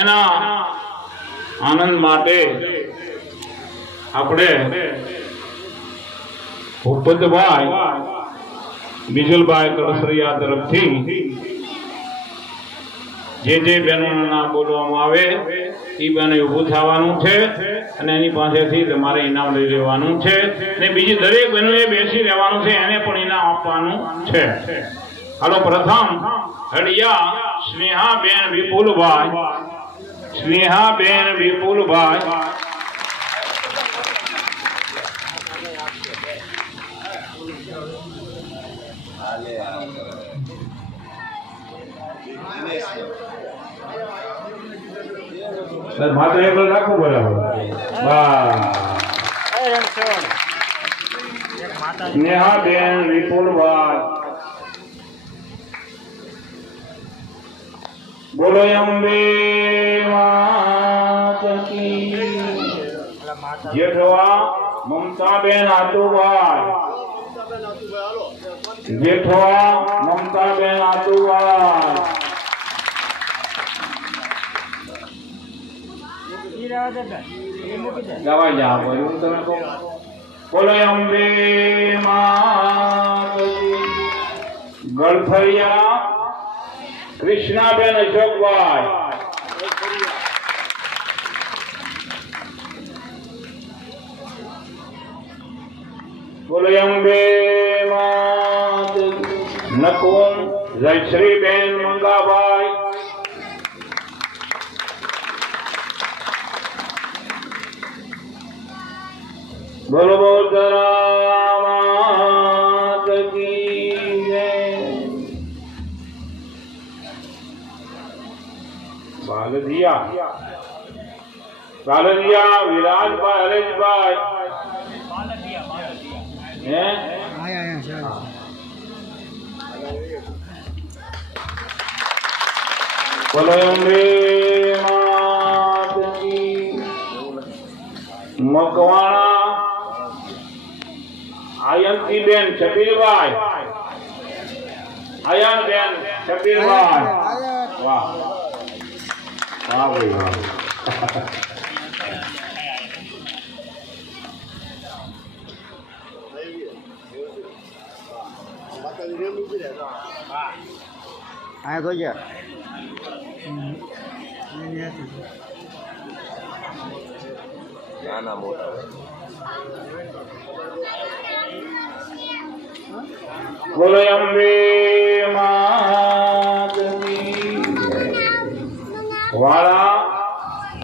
એના આનંદ માટે આપણે ભૂપતભાઈ બીજલભાઈ કળસરિયા તરફથી જે જે બહેનોના નામ બોલવામાં આવે, એ બહેને ઊભું થવાનું છે અને એની પાસેથી તમારે ઇનામ લઈ લેવાનું છે ને બીજી દરેક બહેનોએ બેસી રહેવાનું છે, એને પણ ઇનામ આપવાનું છે. હાલો, પ્રથમ હળિયા સ્નેહાબેન વિપુલભાઈ. સ્નેહાબેન વિપુલભાઈ. સર માત્ર એકલો રાખવું બરાબર સ્નેહાબેન વિપુલભાઈ. બોલો અંબે જેઠવા મમતાબેન આતુભાઈ જેઠવા મમતાબેન આતુભાઈ જવા જા બોલું તમે કહો. બોલો અંબે ગળફરિયા કૃષ્ણાબેન અશોકભાઈ. બોલો અંબે માત. નકુમ જયશ્રીબેન મંગાભાઈ. બોલો બોધરા માત કી જય બાલદિયા બાલદિયા વિરાજભાઈ, હરેશભાઈ. હે? બોલો અંબે મકવાણા. કી મકવાણા આયંતીબેન છબીરભાઈ આયનબેન છબીરભાઈ વાહ. વાહ ભાઈ વાહ. આ કોઈ નાના મોટા. બોલો અંબે વાળા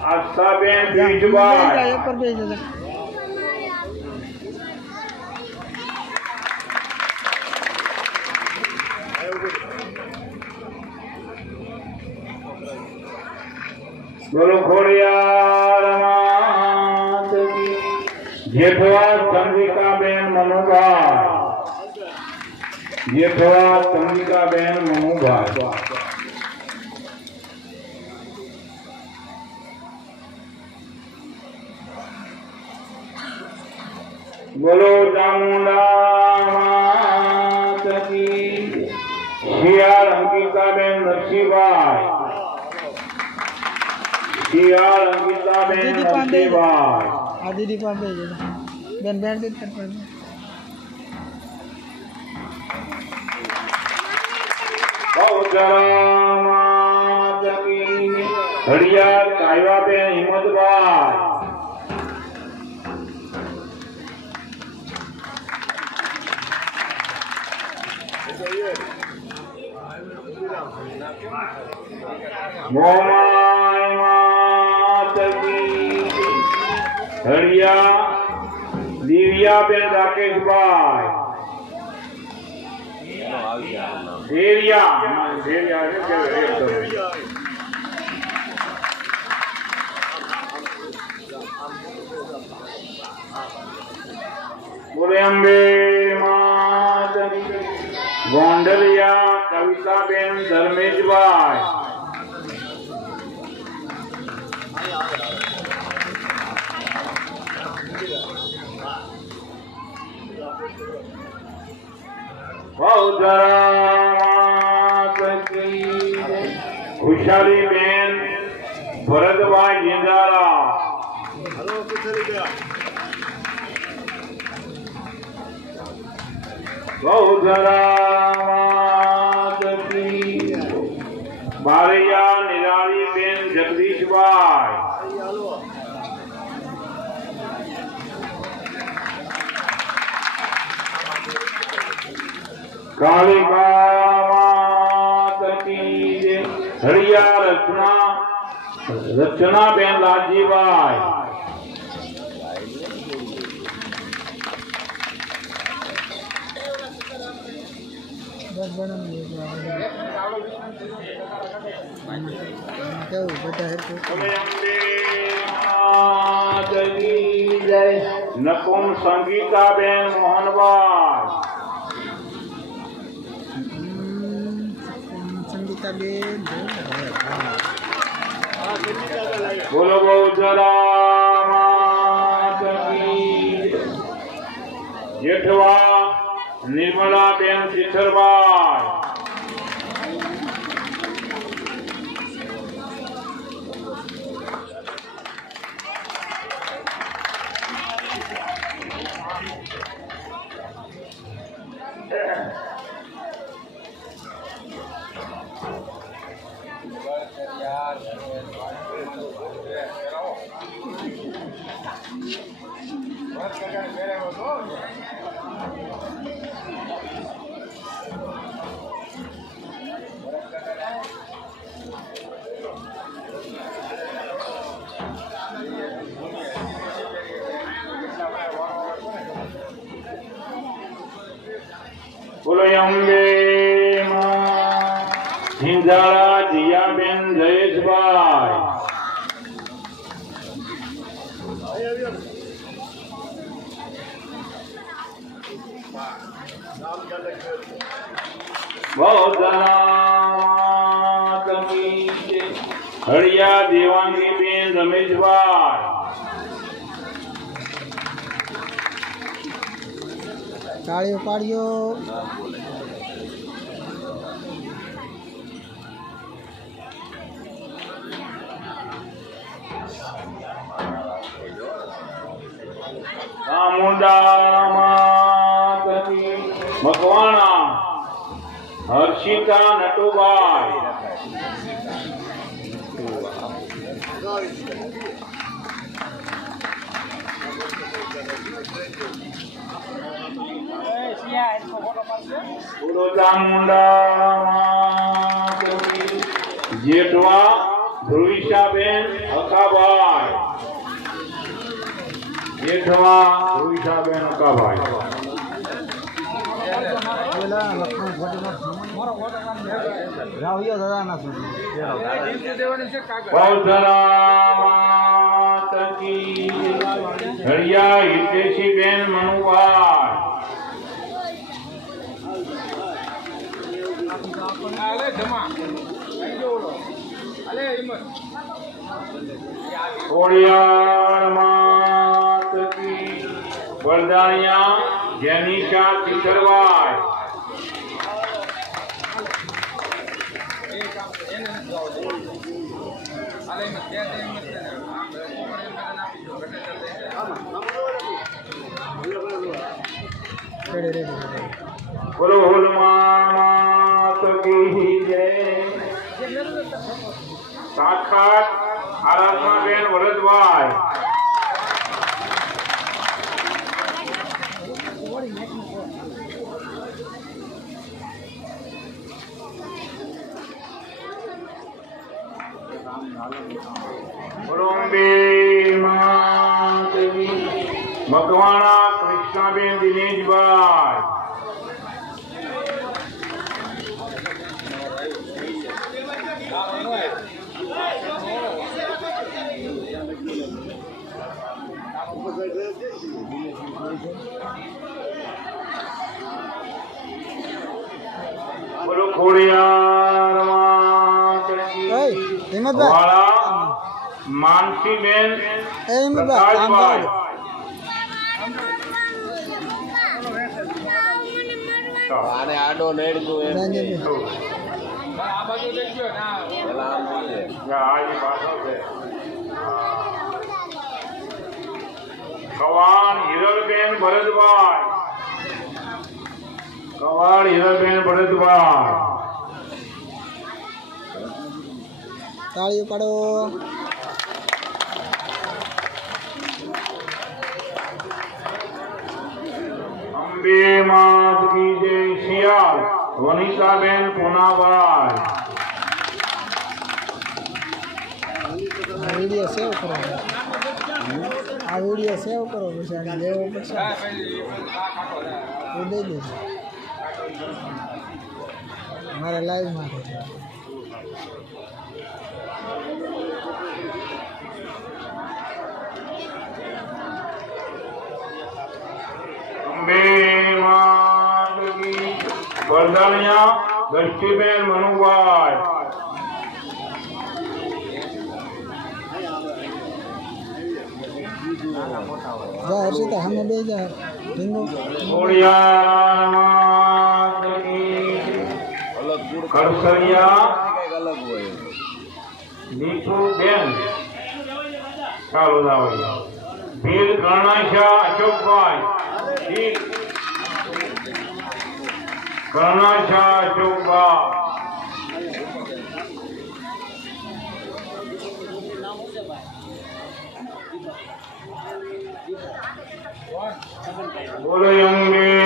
આસ્થાબેન બીજભાઈ બોલો કી જેઠવા ચંદ્રિકાબેન મનુભાઈ. જેઠવા ચંદ્રિકાબેન મનુભાઈ. અંકિતાબેન દીદી પાંડે. નરસિંહભાઈ આ દીદી પણ બે જતા બેન બેન બેન બેન બહુચરા માત કી હરિયાળ કાયવાબેન હિંમતભાઈ મોમાય હરિયા દિવ્યાબેન રાકેશભાઈ. ગોંડલિયા કવિતાબેન ધર્મેશભાઈ. કી. ખુશાલીબેન જીંજારા બહુધરા બારૈયા નિરાળી બેન જગદીશભાઈ. કાલિકા કી જય. હરિયા રચના રચના બેન લાલજીભાઈ માત. નકુમ સંગીતા બેન મોહનભાઈ સંગીતાબેન બોલો બહુ. જેઠવા નિર્મલા બેન શિખરભાઈ અંબે હિંજાળા જીયાબેન જયેશભાઈ. હળિયા દેવાંગી બેન રમેશભાઈ તાળીઓ પાડ્યો હર્ષિતા નટુભાઈ પૂરો ચામુંડામાં કદી જેઠવા ધ્રુવિશાબેન હકાભાઈ જેઠવા ધ્રુવિશાબેન હકાભાઈ પેલા લક્ષ્મણ રાવ્યો દાદા ના સુધી કી હિતેશી બેન મનુભાઈ વરદાણિયા જેનિશા શિખરભાઈ બોલો હનુમાત કી જય. સાક્ષાત આરાધના બેન વરદભાઈ મકવાણા કૃષ્ણાબેન દિનેશભાઈ. બોલો ખોડિયા હિંમતભાઈ આડો નડતું એમ આ બાજુ દેખજો ના. આજ પાછો છે. કવાણ હિરલબેન ભરતભાઈ. કવાણ હિરલબેન ભરતભાઈ. તાળીઓ પાડો અંબે માત કી જય શિયાળ વનિતાબેન પુનાભાઈ આ વીડિયો સેવ કરો આ વીડિયો સેવ કરો પછી આને લેવો પછી એ દઈ દેજો મારે લાઈવ માટે છે અંબે માત કી વરદાણિયા દ્રષ્ટિબેન મનુભાઈ જા કરસરિયા નીતુ બેન ચાલો અશોકભાઈ. કર્ણાશા ચોખા બોલો અંબે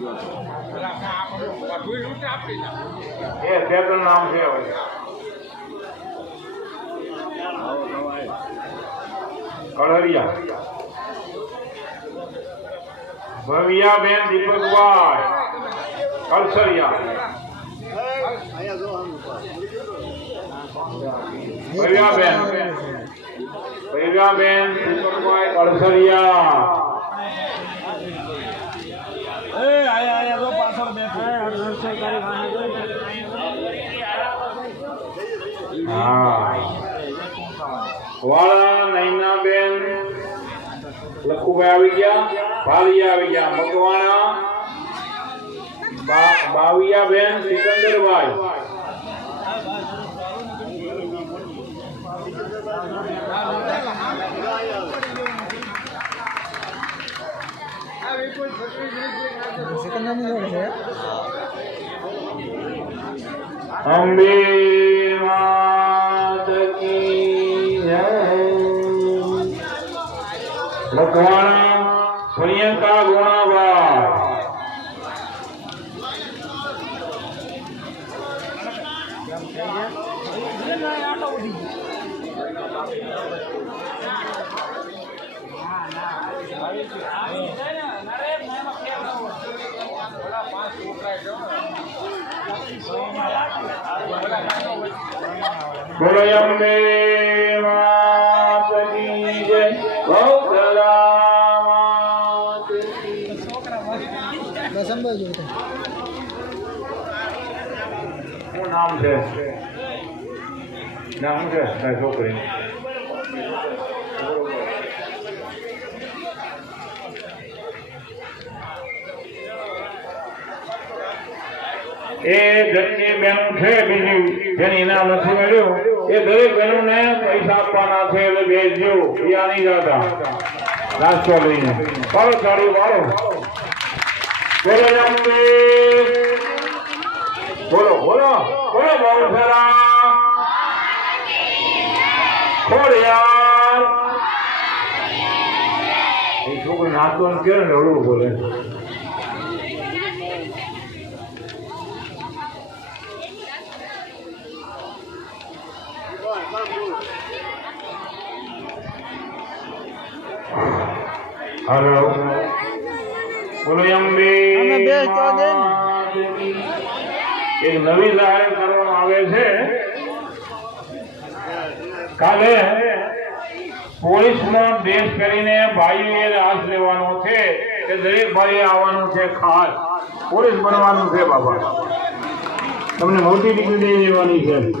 એ સેકન્ડ નામ છે કળરિયા. ભવ્યાબેન દીપકભાઈ. કળસરિયા ભવ્યાબેન. ભવ્યાબેન દીપકભાઈ કળસરિયા. હા વાળા નૈનાબેન લખુભાઈ આવી ગયા ભાલિયા આવી ગયા મકવાણા બા- બાવિયાબેન સિકંદરભાઈ. અંબે માત કી જય. મકવાણા પ્રિયંકા ગુણાભાઈ બોલો અંબે માત કી જય ગૌધરા માત કી હું નામ છે? નામ છે? છોકરી? એ જેટલી બહેનો છે બીજી. જેની ઇનામ નથી મળ્યું. એ દરેક બહેનોને પૈસા આપવાના છે, એટલે બેસજો. એ આની જતા. લઈને. પાડો ચાડી પાડો. બોલો બોલો બોલો. બોલો બોલો ફેરા. છોકરી નાચતો ને કે હળવું બોલે? હલો. બોલો અંબે. એક નવી જાહેર કરવામાં આવે છે. કાલે પોલીસમાં ડ્રેસ કરીને ભાઈઓએ રાસ લેવાનો છે. કે દરેક ભાઈએ આવવાનું છે ખાસ. પોલીસ બનવાનું છે બાબા. તમને મોટી ડિગ્રી લઈ લેવાની છે.